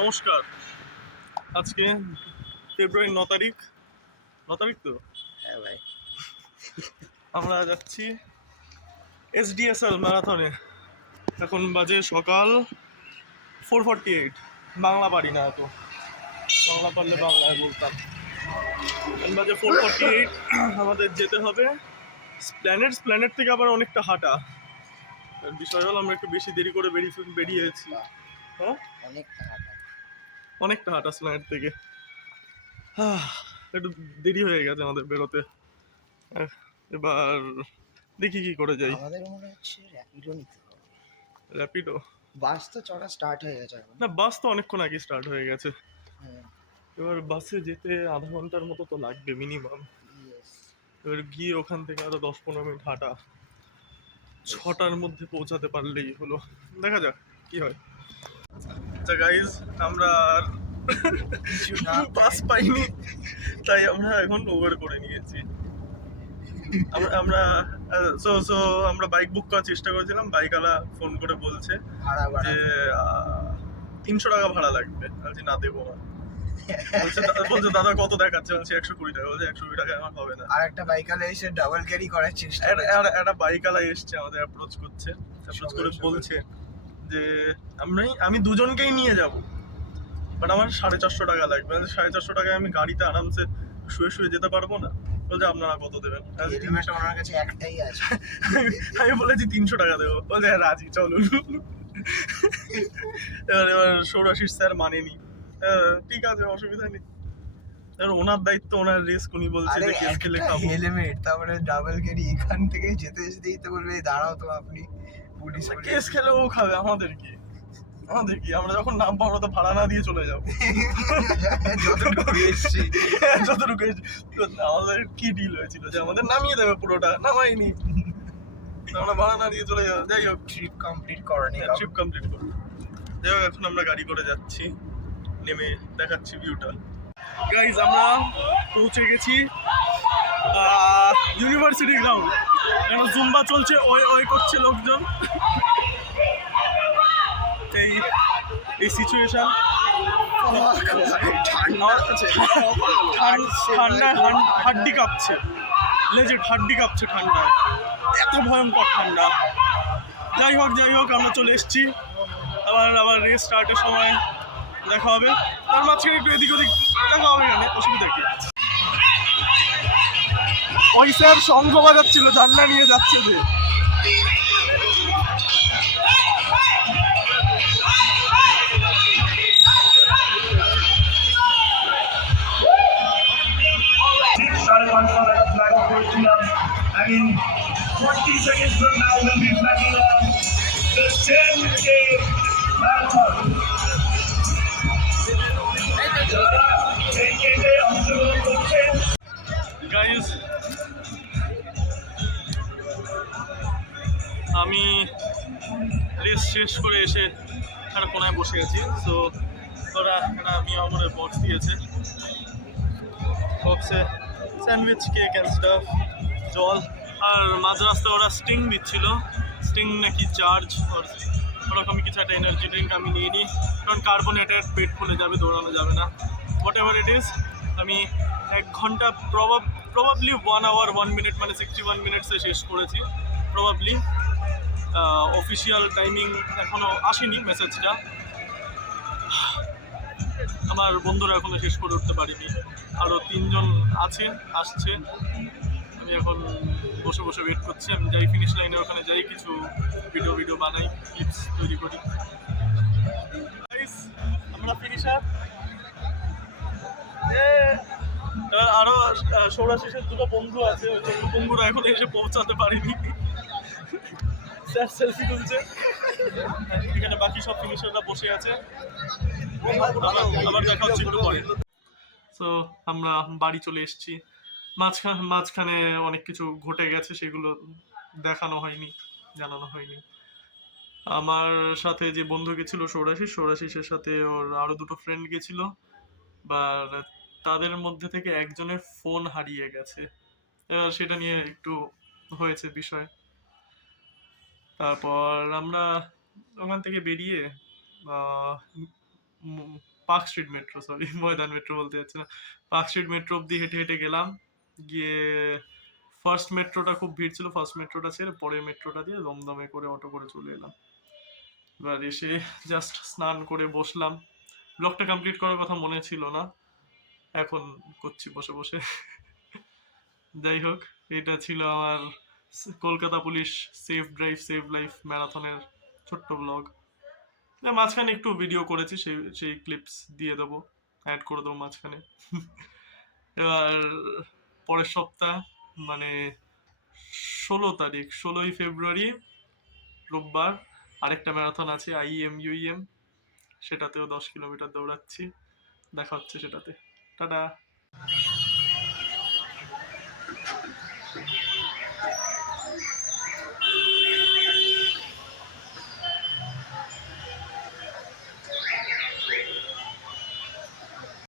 নমস্কার। আজকে ফেব্রুয়ারি 9 তারিখ। 9 তারিখ তো হ্যাঁ ভাই, আমরা যাচ্ছি SDSL ম্যারাথনে। এখন বাজে সকাল 4:48। বাংলা পারি না এত, বাংলা পারলে বাংলায় বলতাম। এখন বাজে 4:48। আমাদের যেতে হবে স্প্ল্যানেট থেকে আবার অনেকটা হাঁটা। আর বিষয় হলো আমরা একটু বেশি দেরি করে বেরিয়েছি। হ্যাঁ, অনেকটা হাঁটা। অনেকটা হাঁটা স্প্ল্যানেট থেকে। একটু দেরি হয়ে গেছে আমাদের বেরোতে। এবার দেখি কি করে যাই। আমাদের মনে হচ্ছে র্যাপিডো নিতে হবে। র্যাপিডো? বাস তো চড়া স্টার্ট হয়ে গেছে এখন। না, বাস তো অনেকক্ষণ আগে স্টার্ট হয়ে গেছে। হ্যাঁ, এবার বাসে যেতে আধা ঘন্টার মতো তো লাগবে মিনিমাম। ইয়েস। এবার গিয়ে ওখান থেকে আরো 10-15 মিনিট হাঁটা, 6টার মধ্যে পৌঁছাতে পারলেই হলো। দেখা যাক কি হয়। আচ্ছা গাইজ, আমরা আর কিছু না বাস পাইনি, তাই আমরা এখন উবার করে নিয়েছি। আমরা আমরা সো সো আমরা বাইক বুক করার চেষ্টা করেছিলাম। বাইকওয়ালা ফোন করে বলছে ভাড়া যে 300 টাকা ভাড়া লাগবে। বলছি না, দেবো না। বলছে দাদা কত দেখাচ্ছে? বলছি 120 টাকা। বলছে 120 টাকা আমার হবে না। আর একটা বাইকালে এসে ডাবল ক্যারি করার চেষ্টা একটা বাইকওয়ালা এসছে, আমাদের অ্যাপ্রোচ করে বলছে যে আমি দুজনকেই নিয়ে যাব, বাট আমার 450 টাকা লাগবে। 450 টাকায় আমি গাড়িতে আরামসে শুয়ে শুয়ে যেতে পারবো না। বলছে আপনারা কত দেবেন? হেলমেট আমার কাছে একটাই আছে। আমি বলেছি 300 টাকা দেবো। বলছে হ্যাঁ রাজি, চলুন। এবার সৌরাশিস স্যার মানেনি। ঠিক আছে, অসুবিধা নেই। এবার ওনার দায়িত্ব, ওনার রিস্ক। উনি বলছে আরে যে কেস খেলে একটা খাবো। হেলমেট, তারপরে ডাবল ক্যারি, এখান থেকে যেতে যেতেই তো বলবে দাঁড়াও তো আপনি, পুলিশ কেস খেলে ও খাবে, আমাদের কি? আমরা যখন নামবো আমরা তো ভাড়া না দিয়ে চলে যাবো। যতটুকু এসছি। যতটুকু আমাদের কি ডিল হয়েছিল যে আমাদের নামিয়ে দেবে, পুরোটা নামাইনি, আমরা ভাড়া না দিয়ে চলে যাবো। যাই হোক, ট্রিপ কমপ্লিট করেনি। ট্রিপ কমপ্লিট করো। যাই হোক, এখন আমরা গাড়ি করে যাচ্ছি, নেমে দেখাচ্ছি ভিউটা। গাইজ, আমরা পৌঁছে গেছি ইউনিভার্সিটি গ্রাউন্ড। এখন জুম্বা চলছে, ওই করছে লোকজন। এই সিচুয়েশন, ঠান্ডায় হাড্ডি কাঁপছে, লেজের হাড্ডি কাঁপছে ঠান্ডায়, এত ভয়ঙ্কর ঠান্ডা। যাই হোক আমরা চলে এসেছি। আবার রেস স্টার্টের সময় দেখা হবে। তার মাঝখানে একটু এদিক ওদিক দেখা হবে, এখানে অসুবিধা কি? ওই স্যার শঙ্খ বাজাচ্ছিল, ঝান্ডা নিয়ে যাচ্ছে যে। I mean, 40 seconds from now, we'll be flagging on the 10K marathon. 10K তে অংশগ্রহণ করছেন। গাইজ, আমি রেস শেষ করে এসে একটা কোনায় বসে আছি। সো ওরা একটা মিয়া মনে বক্স দিয়েছে, বক্সে স্যান্ডউইচ, কেক অ্যান্ড স্টাফ, জল। আর মাঝ রাস্তায় ওরা স্টিং দিচ্ছিল, স্টিং নাকি চার্জ ওরকমই কিছু একটা এনার্জি ড্রিঙ্ক। আমি নিয়ে নিই, কারণ কার্বোনেটেড, পেট ফুলে যাবে, দৌড়ানো যাবে না। হোয়াট এভার ইট ইজ, আমি 1 ঘন্টা প্রবাবলি 1 hour 1 minute, মানে 61 মিনিটসে শেষ করেছি প্রবাবলি। অফিসিয়াল টাইমিং এখনও আসেনি, মেসেজটা। আমার বন্ধুরা এখনো শেষ করে উঠতে পারিনি, আরও 3 জন আসছে। আমি এখন বসে বসে ওয়েট করছি। আমি যাই ফিনিশ লাইনে, ওখানে যাই, কিছু ভিডিও বানাই, ক্লিপস তৈরি করি। আমরা ফিনিশার। আরো সৌরাশিসের 2টো বন্ধু আছে, ওই 2 বন্ধুরা এখন এসে পৌঁছাতে পারিনি। স্যার সেলফি তুলছে, এখানে বাকি সব ফিনিশাররা বসে আছে। আবার দেখা হচ্ছে একটু পরে। সো আমরা বাড়ি চলে এসেছি। মাঝখানে অনেক কিছু ঘটে গেছে, সেগুলো দেখানো হয়নি, জানানো হয়নি। আমার সাথে যে বন্ধু গেছিল সৌরাশিসের সাথে ওর আরো 2টো ফ্রেন্ড গেছিল, বা তাদের মধ্যে থেকে একজনের ফোন হারিয়ে গেছে। এবার সেটা নিয়ে একটু হয়েছে বিষয়। তারপর আমরা ওখান থেকে বেরিয়ে পার্ক স্ট্রিট মেট্রো, সরি ময়দান মেট্রো বলতে যাচ্ছে না, পার্ক স্ট্রিট মেট্রো অব্দি হেঁটে হেঁটে গেলাম। গিয়ে ফার্স্ট মেট্রোটা খুব ভিড় ছিল, ফার্স্ট মেট্রোটা ছেড়ে পরের মেট্রোটা দিয়ে দমদমে করে অটো করে চলে এলাম। এবার এসে জাস্ট স্নান করে বসলাম। ব্লগটা কমপ্লিট করার কথা মনে ছিল না, এখন করছি বসে বসে। যাই হোক, এটা ছিল আমার Kolkata police safe drive save life ম্যারাথনের ছোট্ট ব্লগ। মাঝখানে একটু ভিডিও করেছি, সেই সেই ক্লিপস দিয়ে দেবো, অ্যাড করে দেবো মাঝখানে। এবার পরের সপ্তাহ মানে 16 তারিখ, 16ই ফেব্রুয়ারি রোববার আরেকটা ম্যারাথন আছে IEM সেটাতেও 10 কিলোমিটার দৌড়াচ্ছি। দেখা হচ্ছে সেটাতে। টাটা।